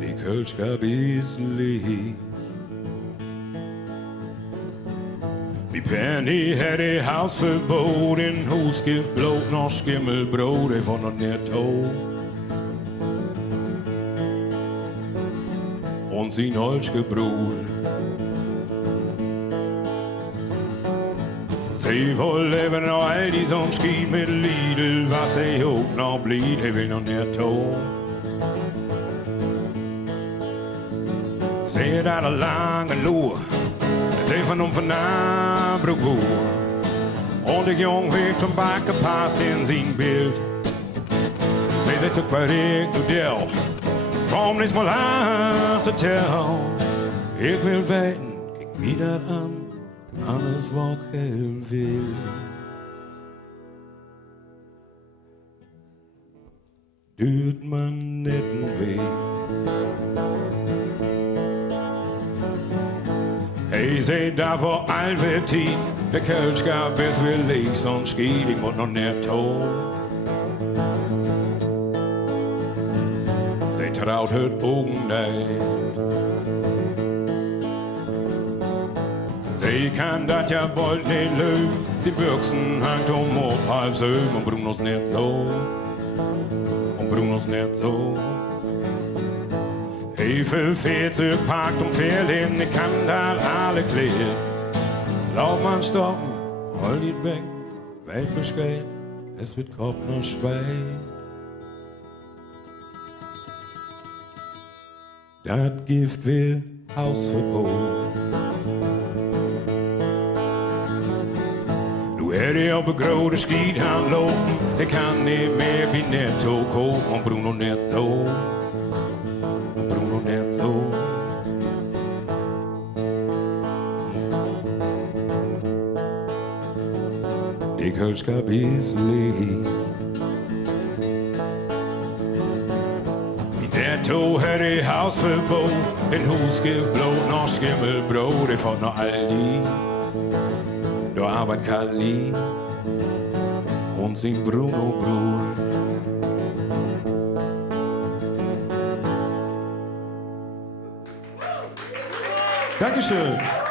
Det køleskab islig. Vi Penny havde havsforbud, en husskift blå, når skimmelbrød, det for noget nær tog. Rundt sin olske brud. Se på leven og alt i som skid med lille, hvad se åbner og bliv, det vil noget nær tog. Se der lange lur, det for nogle fornabrugur. Og det gjorde væk som bakke past in sin bild. Se sig til kvartik du der, from this small heart to tell. Ik vil vejden, kig videre an, anders hvor helt vil. Dyrt man netten ved. Hey, se der for alve tid, det køleskab bedst vil lægge som skid imod noget nær tog. Se travlt hørt ogen dag. Se kan dat jeg bold ned løb, til bøksen hang tom op halvsøm om Brunos nær tog. Om Brunos nær tog. Hefel, fedtøg, pagt om fælden, kan der alle klæde. Lov man stoppen, hold dit væk, valg besked, es wird koppen og svag. Dat gift vil havsforbud. Du er det oppe grå, det skid han lå, det kan ikke mere blive netto, om Bruno netto. Netto. Det køleskab islig. I Netto havde havsforbud, en husskift blå, når skimmelbrød, det for når aldrig. Du arbejde kald i, und sin Bruno bror. Dankeschön.